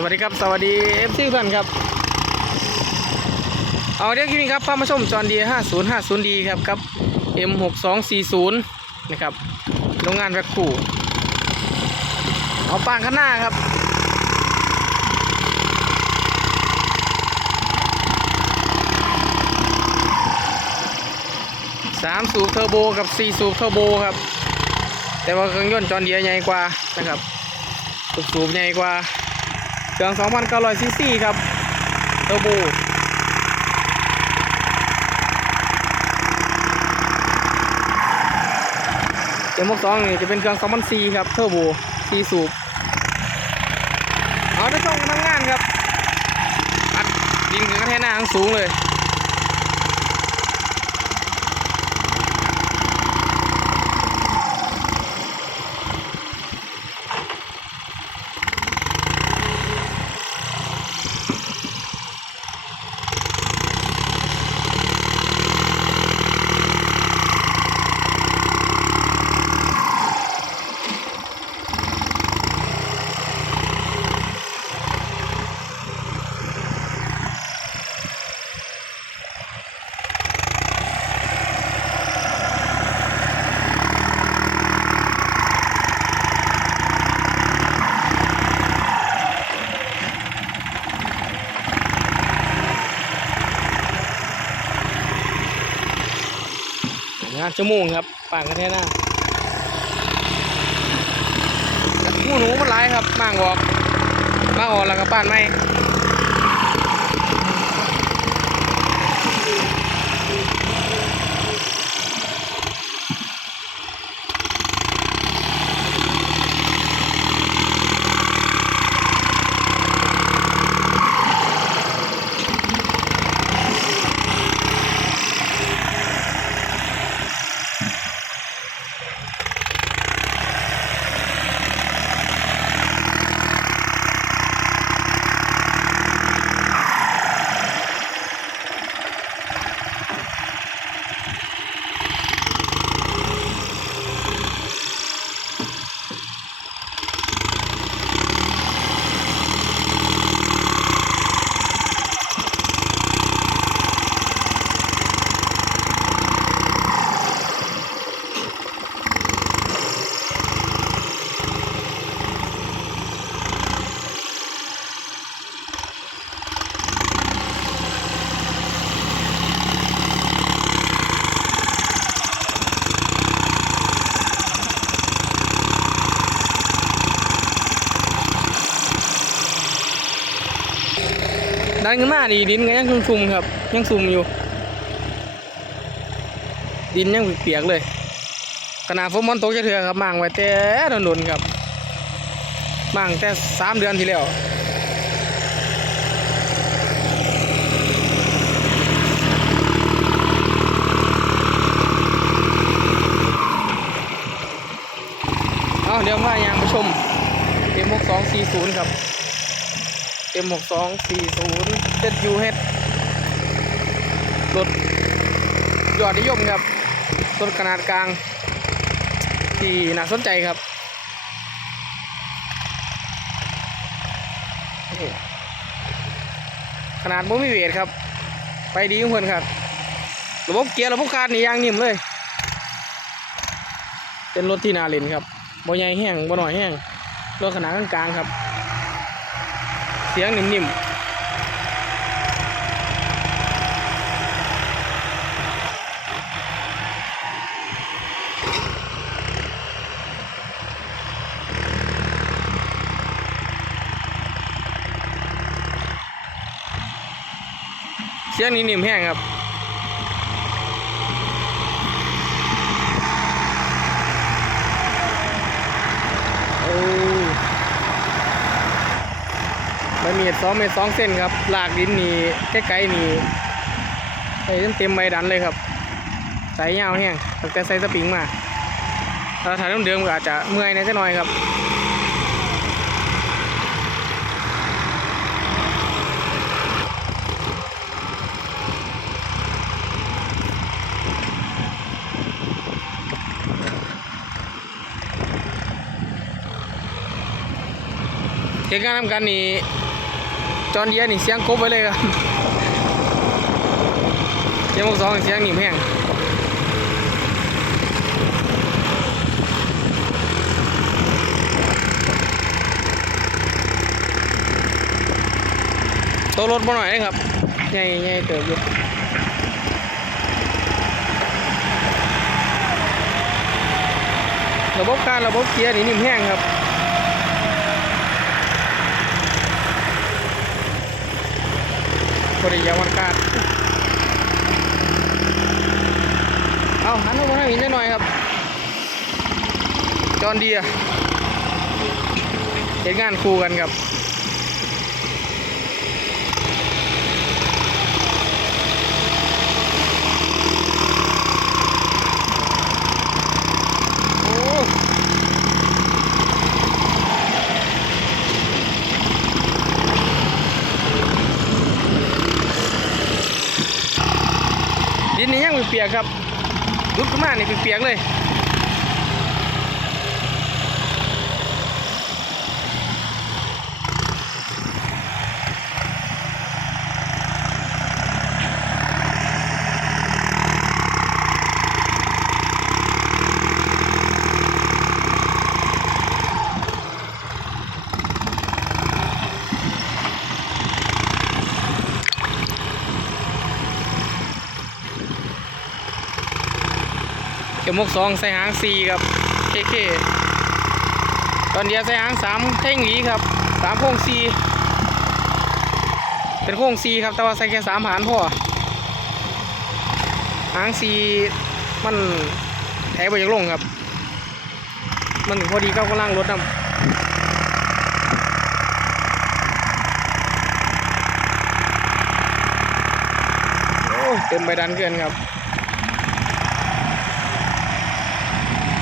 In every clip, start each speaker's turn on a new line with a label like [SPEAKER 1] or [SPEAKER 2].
[SPEAKER 1] สวัสดีครับ สวัสดีเอฟซีเพื่อนครับ เอาเดี๋ยวคลิปนี้ครับพามาชมจอนดีห้าศูนย์ห้าศูนเดีย 5050D ครับเอ็มหกับ M6240 นย์นะครับโรงงานแวคคูเอาปางข้างหน้าครับสามสูบเทอร์โบกับสี่สูบเทอร์โบครับ แต่ว่าเครื่องยนต์จอนเดียใหญ่กว่านะครับสูบใหญ่กว่า เครื่อง2,900ซีซีครับเทอร์โบเอ็มสองนี่จะเป็นเครื่อง2,004ครับเทอร์โบซีสูบเอาไปส่งกันทำงานครับอัดดินกับกระแทกหน้าทั้งสูงเลย งานชั่วโมงครับป่างกันแท่หน้าหมูหนูมันหลายครับ มางออกมางออกแล้วก็ป้านไม่ ดันขึ้นมาดีดินก็ยังชุ่มๆครับ ยังซุ่มอยู่ ดินยังเปียกเลยขนาดฝนมันตกจะเถื่อครับมางไว้แต่โดนๆครับมางแต่สามเดือนที่แล้วเอาเดี๋ยวพายางมาชม M6240 ครับ M6240 ZUH รถยอดนิยมครับรถขนาดกลาง ที่น่าสนใจครับขนาดบ่มีเวทครับ ไปดีของเพื่อนครับ ระบบเกียร์ระบบคาร์ดนี่ยางนิ่มเลย เป็นรถที่นาเล่นครับบ่ใหญ่แห้งบ่หน่อยแห้งรถขนาดกลางๆครับ สียงนิ่มๆเสียงนิ่มๆแห้งครับ โอ้ ใบเมีดสองเมตรสองเส้นครับ ลากดินนี่ใกล้ๆนี่ใส่เต็มใบดันเลยครับใส่ยาวแห้งตั้งแต่ใส่สปริงมาถ้าถ่ายเดิมๆก็อาจจะเมื่อยนิดหน่อยครับเหตุการทำกันนี่ จอนเดียนี่เสียงกบไปเลยครับเสียงหกสองเสียงหนีแห้งตัวรถมาหน่อยนะครับใหญ่ใหญ่เติบอยู่ระบบการระบบเกียร์นี่นิ่มแห้งครับ บริยาวันการเอาหันมาให้หินหน่อยครับ จอนเดียเห็นงานคู่กันครับ โอ้ดินนี่ยังไม่เปียกครับ รุดขึ้นมานี่เปียกๆเลย เข็มมกสองใส่หางสี่ครับเคเคตอนเดียวใส่หางสามเท่งหวีครับสามโค้งสี่เป็นโค้งสี่ครับ แต่ว่าใส่แค่สามผานพ่อหางสี่มันแถไปจากลงครับ มันพอดีก็กำลังรถนำเต็มใบดันเกินครับ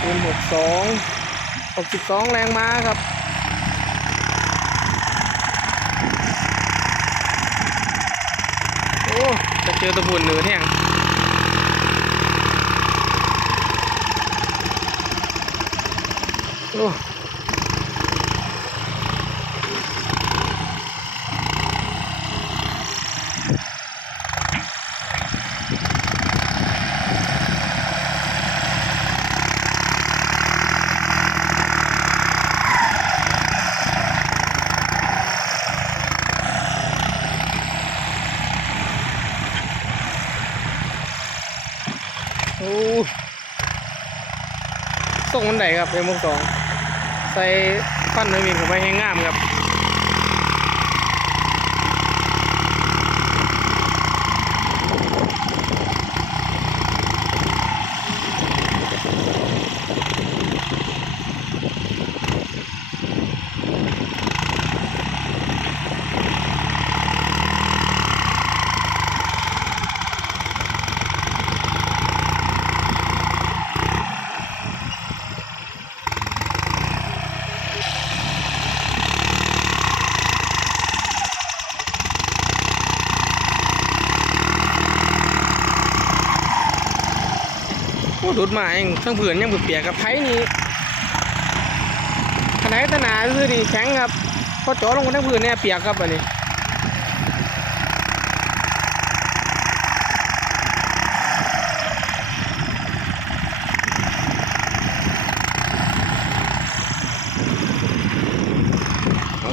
[SPEAKER 1] คูณหกสองหกสิบสองแรงม้าครับโอ้จะเจอตะบุนเหนือแท่งโอ้ โอ้ ส่งมันไหนครับเอ็มสองใส่ปั้นไม้มีเข้าไปให้งามครับ โอ้ดูดมาเองเครื่องผืนยังเปียกกับไทยนี่ขนาดตนาคือนี่แข็งครับพอจ่อลงบนทั้งผืนเนี่ยเปียกครับอันนี้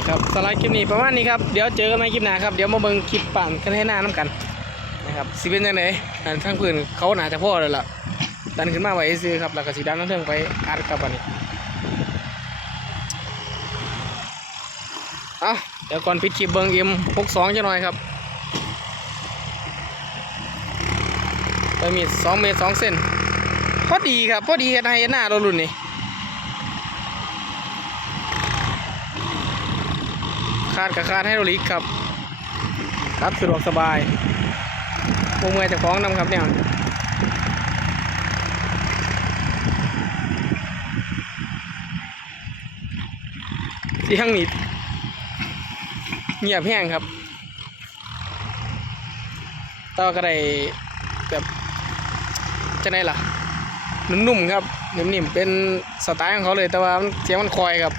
[SPEAKER 1] ครับสไลด์คลิปนี้ประมาณนี้ครับ เดี๋ยวเจอกันในคลิปหน้าครับ เดี๋ยวมาเบิ่งคลิปปั่นกันให้หน้าน้ำกันนะครับสิเป็นยังไงทั้งผืนเขาหนาจะพ่อเลยล่ะ ดันขึ้นมาไว้ซื้อครับแล้วก็สีดันน้ำเทิงไปอัดกับอันนี้เอาเดี๋ยวก่อนปิดคลิปเบิงเอ็มหกสองจะหน่อยครับไปมีดสองเมตรสองเส้นพอดีครับพอดีเฮ็ดให้หน้าเรารุ่นนี่คาดกับคาดให้เราลิกครับ ครับสะดวกสบายพวกเมื่อจากฟ้องนำครับเนี่ย เสียงนี้เงียบแห้งครับต่อกระไรแบบจะไหนล่ะนุ่มๆครับนิ่มๆเป็นสไตล์ของเขาเลยแต่ว่าเสียงมันคอยครับ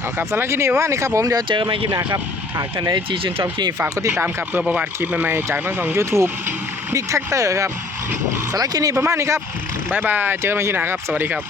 [SPEAKER 1] เอาครับสำหรับคลิปนี้ว่านี่ครับผมเดี๋ยวเจอกันใหม่คลิปหน้าครับ หากท่านใดที่ชื่นชอบคลิปฝากกดติดตามครับเพื่อประวัติคลิปใหม่ๆจากทั้งสอง YouTube Big Tractor ครับสำหรับคลิปนี้ประมาณนี้ครับบายบายเจอกันใหม่คลิปหน้าครับ สวัสดีครับ